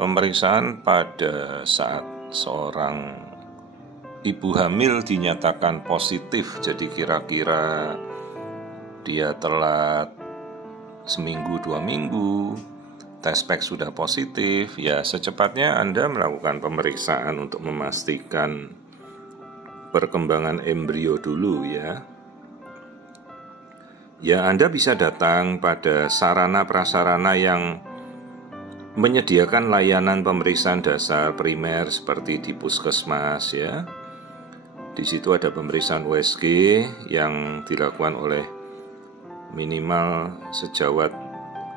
Pemeriksaan pada saat seorang ibu hamil dinyatakan positif, jadi kira-kira dia telat seminggu 2 minggu, tes pack sudah positif, ya secepatnya Anda melakukan pemeriksaan untuk memastikan perkembangan embrio dulu ya. Ya, Anda bisa datang pada sarana prasarana yang menyediakan layanan pemeriksaan dasar primer seperti di puskesmas ya. Di situ ada pemeriksaan USG yang dilakukan oleh minimal sejawat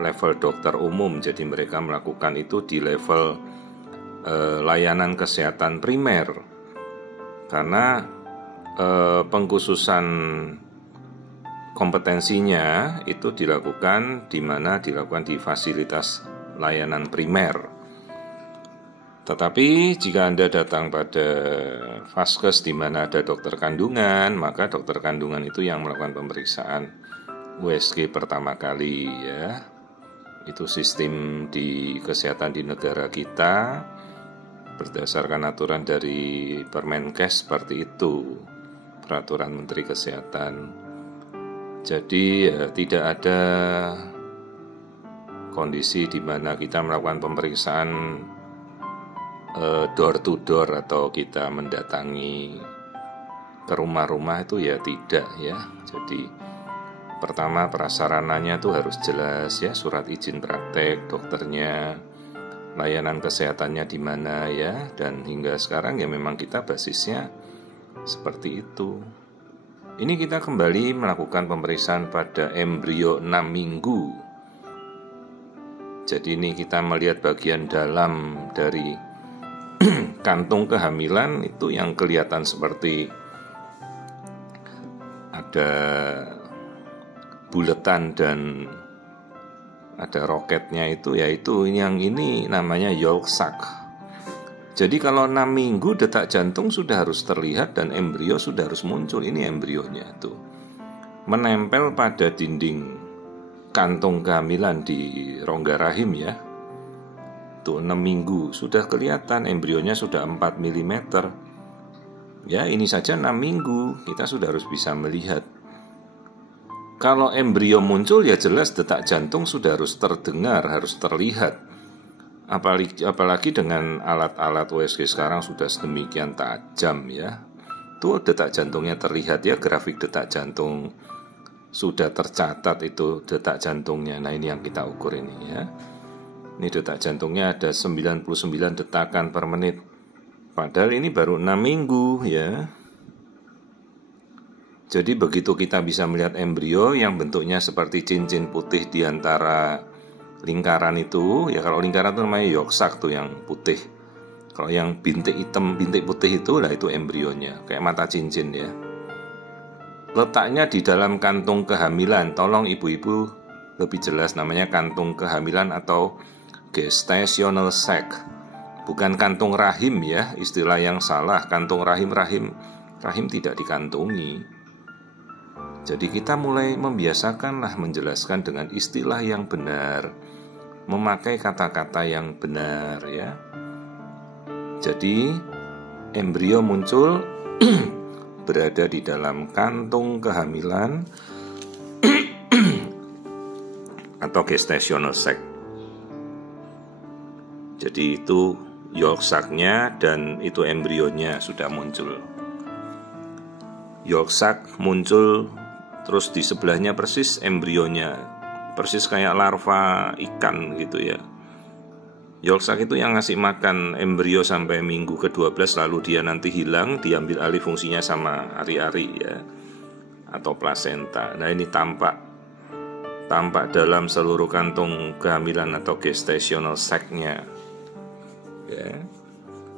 level dokter umum. Jadi mereka melakukan itu di level layanan kesehatan primer. Karena pengkhususan kompetensinya itu dilakukan di fasilitas layanan primer. Tetapi jika Anda datang pada vaskes di mana ada dokter kandungan, maka dokter kandungan itu yang melakukan pemeriksaan USG pertama kali ya. Itu sistem di kesehatan di negara kita berdasarkan aturan dari Permenkes seperti itu, peraturan Menteri Kesehatan. Jadi ya, tidak ada kondisi di mana kita melakukan pemeriksaan door to door atau kita mendatangi ke rumah-rumah, itu ya tidak ya. Jadi pertama prasarananya itu harus jelas ya, surat izin praktek dokternya, layanan kesehatannya di mana ya, dan hingga sekarang ya memang kita basisnya seperti itu. Ini kita kembali melakukan pemeriksaan pada embrio 6 minggu. Jadi ini kita melihat bagian dalam dari kantung kehamilan itu yang kelihatan seperti ada buletan dan ada roketnya itu, yaitu yang ini namanya yolk sac. Jadi kalau 6 minggu detak jantung sudah harus terlihat dan embrio sudah harus muncul. Ini embrionya tuh menempel pada dinding kantung kehamilan di rongga rahim ya. Tuh 6 minggu sudah kelihatan embrionya sudah 4 mm. Ya, ini saja 6 minggu kita sudah harus bisa melihat. Kalau embrio muncul ya jelas detak jantung sudah harus terdengar, harus terlihat. Apalagi dengan alat-alat USG sekarang sudah sedemikian tajam ya. Tuh detak jantungnya terlihat ya, grafik detak jantung sudah tercatat itu detak jantungnya. Nah ini yang kita ukur ini ya. Ini detak jantungnya ada 99 detakan per menit. Padahal ini baru 6 minggu ya. Jadi begitu kita bisa melihat embrio yang bentuknya seperti cincin putih di antara lingkaran itu ya. Kalau lingkaran itu namanya yolk sac tuh yang putih. Kalau yang bintik hitam, bintik putih itu lah itu embrionya, kayak mata cincin ya. Letaknya di dalam kantung kehamilan. Tolong ibu-ibu lebih jelas, namanya kantung kehamilan atau gestational sac. Bukan kantung rahim ya, istilah yang salah. Kantung rahim tidak dikantungi. Jadi kita mulai membiasakanlah menjelaskan dengan istilah yang benar, memakai kata-kata yang benar ya. Jadi embrio muncul berada di dalam kantung kehamilan atau gestational sac. Jadi itu yolk sac-nya dan itu embrionya sudah muncul. Yolk sac muncul, terus di sebelahnya persis embrionya, persis kayak larva ikan gitu ya. Yolk sac itu yang ngasih makan embrio sampai minggu ke-12, lalu dia nanti hilang, diambil alih fungsinya sama ari-ari ya, atau plasenta. Nah ini tampak dalam seluruh kantung kehamilan atau gestational sac-nya ya.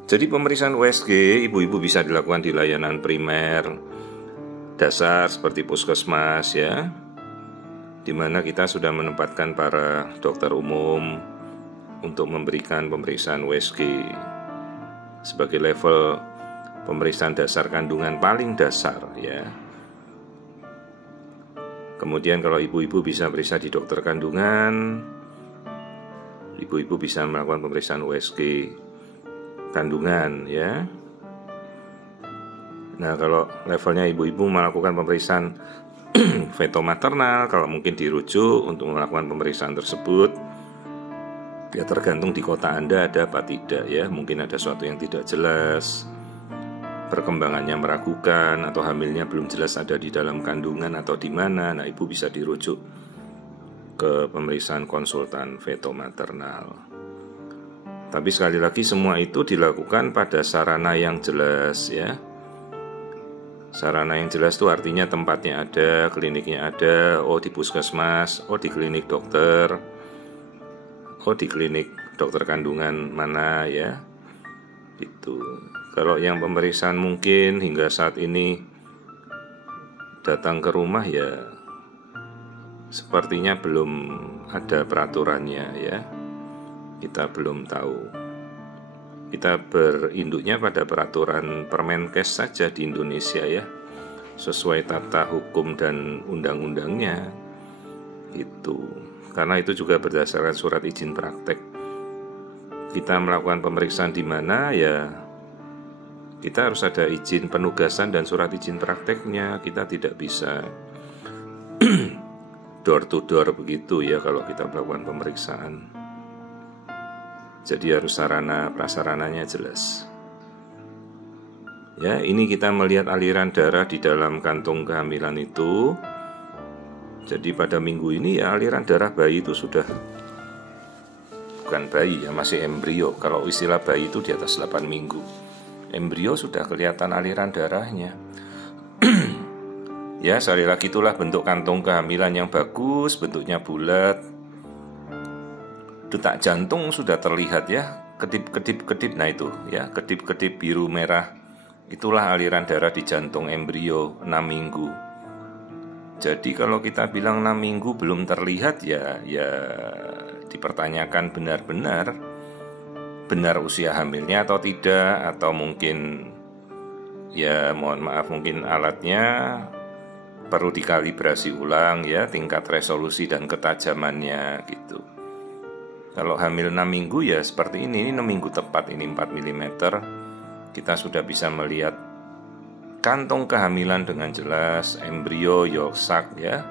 Jadi pemeriksaan USG ibu-ibu bisa dilakukan di layanan primer dasar seperti puskesmas ya, di mana kita sudah menempatkan para dokter umum untuk memberikan pemeriksaan USG sebagai level pemeriksaan dasar kandungan paling dasar ya. Kemudian kalau ibu-ibu bisa periksa di dokter kandungan, ibu-ibu bisa melakukan pemeriksaan USG kandungan ya. Nah, kalau levelnya ibu-ibu melakukan pemeriksaan feto maternal, kalau mungkin dirujuk untuk melakukan pemeriksaan tersebut. Ya tergantung di kota Anda ada apa tidak ya. Mungkin ada sesuatu yang tidak jelas, perkembangannya meragukan, atau hamilnya belum jelas ada di dalam kandungan atau di mana. Nah, ibu bisa dirujuk ke pemeriksaan konsultan feto maternal. Tapi sekali lagi semua itu dilakukan pada sarana yang jelas ya. Sarana yang jelas itu artinya tempatnya ada, kliniknya ada, oh di puskesmas, oh di klinik dokter, oh di klinik dokter kandungan mana ya. Gitu. Kalau yang pemeriksaan mungkin hingga saat ini datang ke rumah ya sepertinya belum ada peraturannya ya. Kita belum tahu. Kita berinduknya pada peraturan Permenkes saja di Indonesia ya, sesuai tata hukum dan undang-undangnya itu. Karena itu juga berdasarkan surat izin praktek. Kita melakukan pemeriksaan di mana ya, kita harus ada izin penugasan dan surat izin prakteknya. Kita tidak bisa door to door begitu ya kalau kita melakukan pemeriksaan. Jadi harus sarana prasarananya jelas. Ya, ini kita melihat aliran darah di dalam kantung kehamilan itu. Jadi pada minggu ini ya aliran darah bayi itu sudah, bukan bayi ya, masih embrio. Kalau istilah bayi itu di atas 8 minggu. Embrio sudah kelihatan aliran darahnya. Ya, sekali lagi itulah bentuk kantung kehamilan yang bagus, bentuknya bulat. Detak jantung sudah terlihat ya, kedip-kedip-kedip, nah itu ya, kedip-kedip biru merah. Itulah aliran darah di jantung embrio 6 minggu. Jadi kalau kita bilang 6 minggu belum terlihat ya dipertanyakan benar usia hamilnya atau tidak, atau mungkin ya mohon maaf mungkin alatnya perlu dikalibrasi ulang ya, tingkat resolusi dan ketajamannya gitu. Kalau hamil 6 minggu ya seperti ini 6 minggu tepat, ini 4 mm. Kita sudah bisa melihat kantung kehamilan dengan jelas, embrio, yolk sac ya.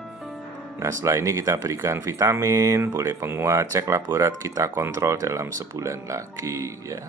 Nah, setelah ini kita berikan vitamin, boleh penguat, cek laborat, kita kontrol dalam sebulan lagi ya.